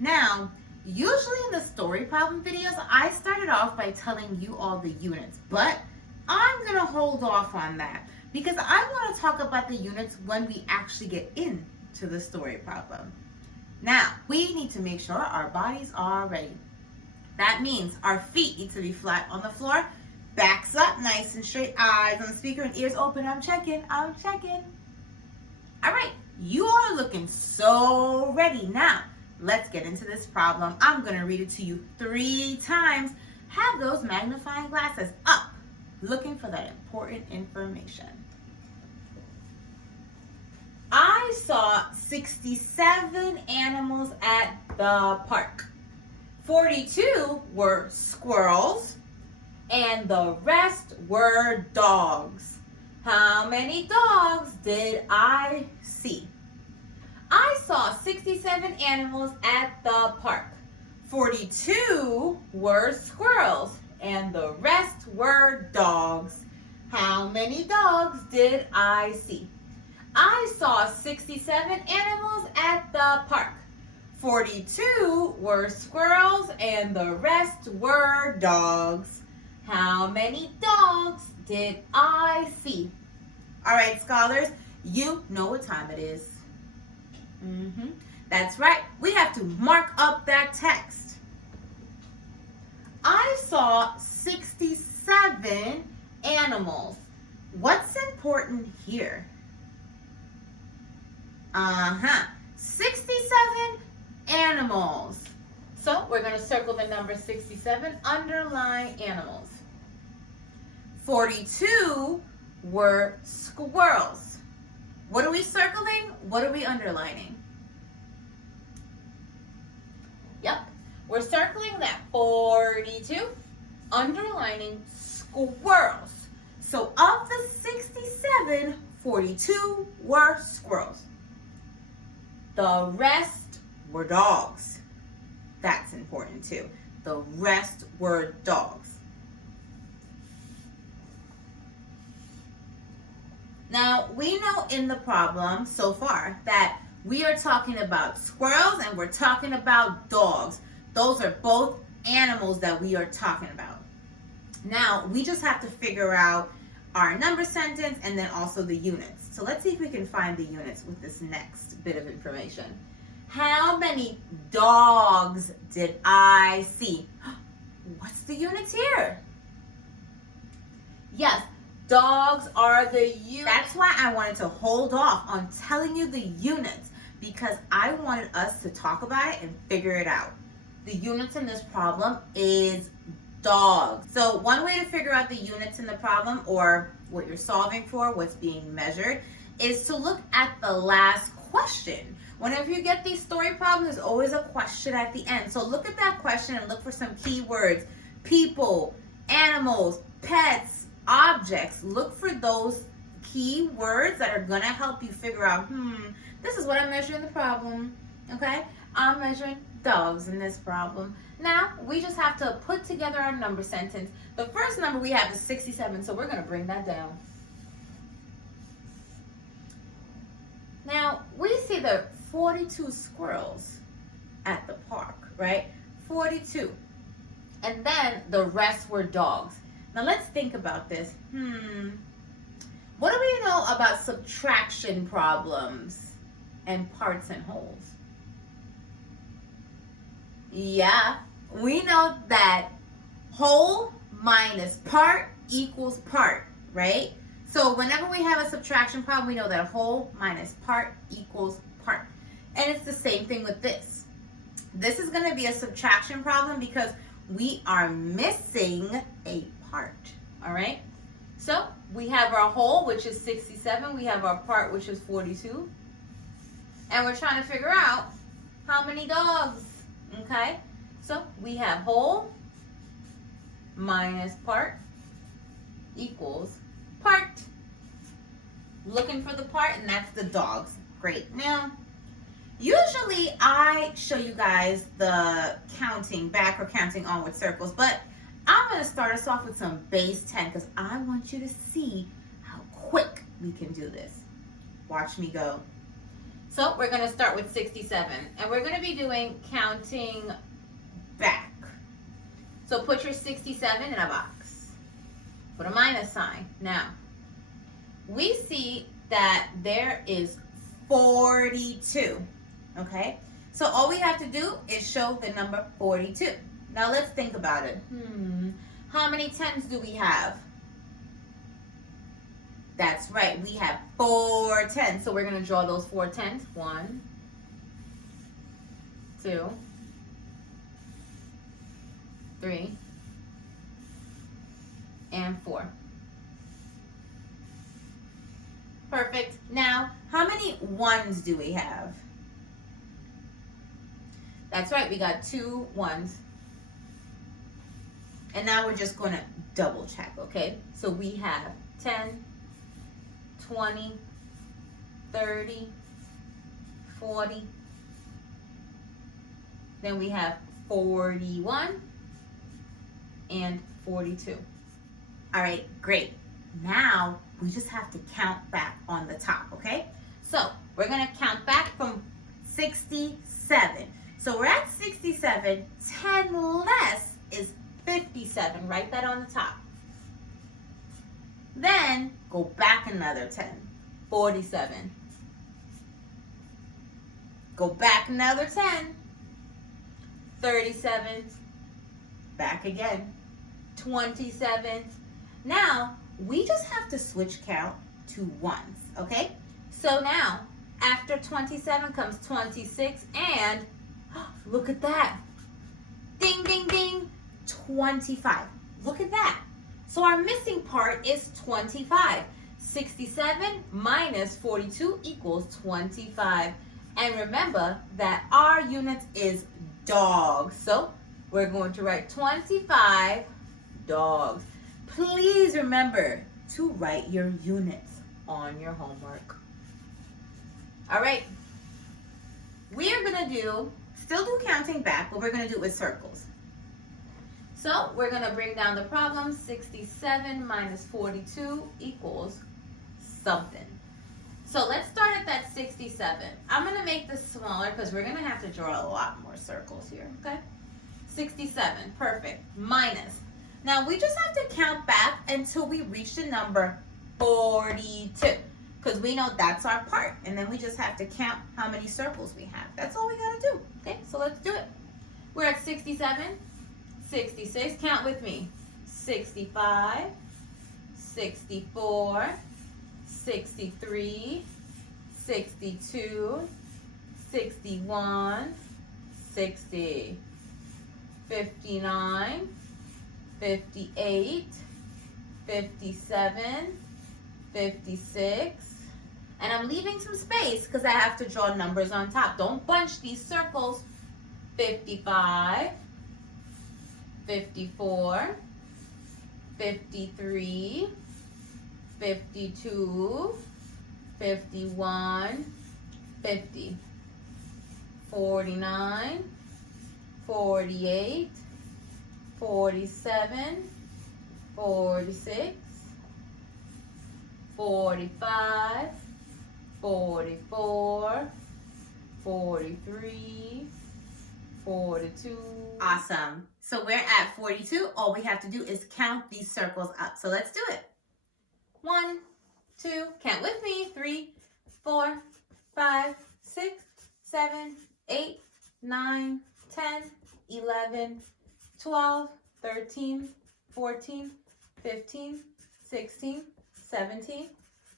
Now, usually in the story problem videos, I started off by telling you all the units, but I'm gonna hold off on that because I want to talk about the units when we actually get into the story problem. Now, we need to make sure our bodies are ready. That means our feet need to be flat on the floor, backs up nice and straight, eyes on the speaker and ears open. I'm checking. All right, you are looking so ready. Now, let's get into this problem. I'm going to read it to you 3 times. Have those magnifying glasses up, looking for that important information. I saw 67 animals at the park. 42 were squirrels, and the rest were dogs. How many dogs did I see? I saw 67 animals at the park. 42 were squirrels, and the rest were dogs. How many dogs did I see? I saw 67 animals at the park. 42 were squirrels, and the rest were dogs. How many dogs did I see? All right, scholars, you know what time it is. That's right. We have to mark up that text. I saw 67 animals. What's important here? 67 animals. So we're going to circle the number 67, underline animals. 42 were squirrels. What are we circling? What are we underlining? Yep, we're circling that 42, underlining squirrels. So of the 67, 42 were squirrels. The rest were dogs. That's important too. The rest were dogs. Now, we know in the problem so far that we are talking about squirrels and we're talking about dogs. Those are both animals that we are talking about. Now, we just have to figure out our number sentence and then also the units. So let's see if we can find the units with this next bit of information. How many dogs did I see? What's the units here? Yes, dogs are the units. That's why I wanted to hold off on telling you the units, because I wanted us to talk about it and figure it out. The units in this problem is dogs. So one way to figure out the units in the problem, or what you're solving for, what's being measured, is to look at the last question. Whenever you get these story problems, there's always a question at the end. So look at that question and look for some key words. People, animals, pets, objects. Look for those key words that are going to help you figure out, this is what I'm measuring the problem. Okay? I'm measuring dogs in this problem. Now, we just have to put together our number sentence. The first number we have is 67, so we're going to bring that down. Now, we see the 42 squirrels at the park, right? 42. And then the rest were dogs. Now, let's think about this. What do we know about subtraction problems and parts and wholes? Yeah, we know that whole minus part equals part, right? So whenever we have a subtraction problem, we know that whole minus part equals part. And it's the same thing with this. This is going to be a subtraction problem because we are missing a part, all right? So we have our whole, which is 67. We have our part, which is 42. And we're trying to figure out how many dogs, okay? So we have whole minus part equals part. Looking for the part, and that's the dogs. Great. Now, usually I show you guys the counting back or counting on with circles, but I'm going to start us off with some base 10 because I want you to see how quick we can do this. Watch me go. So we're going to start with 67, and we're going to be doing counting back. So put your 67 in a box. Put a minus sign. Now, we see that there is 42, okay? So all we have to do is show the number 42. Now let's think about it. How many tens do we have? That's right, we have 4 tens. So we're going to draw those 4 tens. 1, 2, 3, and 4. Perfect. Now, how many ones do we have? That's right, we got 2 ones. And now we're just going to double check, okay? So we have 10, 20, 30, 40. Then we have 41 and 42. All right, great. Now we just have to count back on the top, okay? So we're going to count back from 67. So we're at 67. 10 less is 57. Write that on the top. Then go back another 10. 47. Go back another 10. 37. Back again. 27. Now, we just have to switch count to ones, okay? So now, after 27 comes 26, and look at that. Ding, ding, ding. 25. Look at that. So our missing part is 25. 67 minus 42 equals 25. And remember that our unit is dogs. So we're going to write 25 dogs. Please remember to write your units on your homework. All right. We are going to still do counting back, but we're going to do it with circles. So we're going to bring down the problem. 67 minus 42 equals something. So let's start at that 67. I'm going to make this smaller because we're going to have to draw a lot more circles here, okay? 67, perfect, minus. Now we just have to count back until we reach the number 42 because we know that's our part. And then we just have to count how many circles we have. That's all we got to do, okay? So let's do it. We're at 67. 66, count with me. 65, 64, 63, 62, 61, 60, 59, 58, 57, 56, and I'm leaving some space because I have to draw numbers on top. Don't bunch these circles. 55, 54, 53, 52, 51, 50, 49, 48, 47, 46, 45, 44, 43, 42. Awesome. So we're at 42. All we have to do is count these circles up. So let's do it. 1, 2, count with me. 3, 4, 5, 6, 7, 8, 9, 10, 11, 12, 13, 14, 15, 16, 17,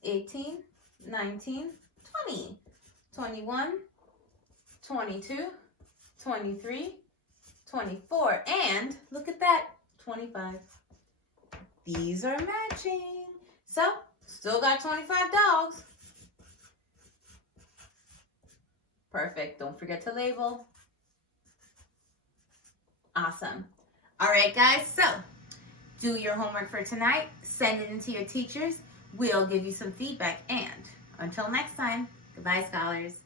18, 19, 20, 21, 22, 23, 24, and look at that, 25. These are matching. So, still got 25 dogs. Perfect. Don't forget to label. Awesome. All right, guys. So, do your homework for tonight. Send it in to your teachers. We'll give you some feedback. And until next time, goodbye, scholars.